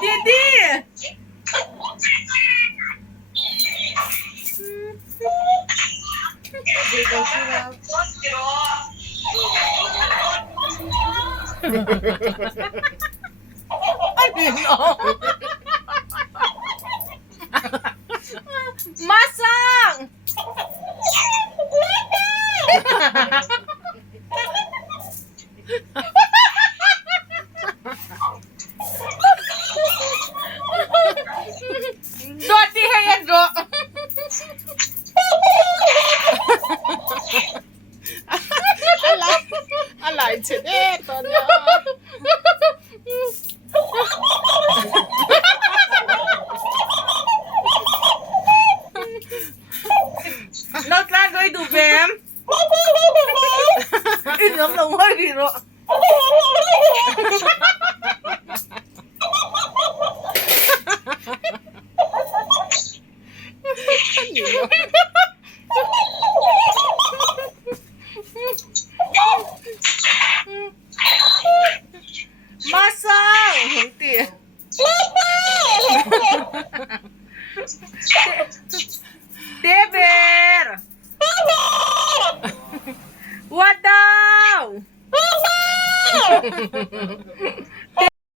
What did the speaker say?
Didi! Masang! Doti hay do. Alay sini Tonya. Lót lan đôi đủ về em. Ít lắm đồng hơi gì rồi. Masang! Không tiền. Deber! Wadaw!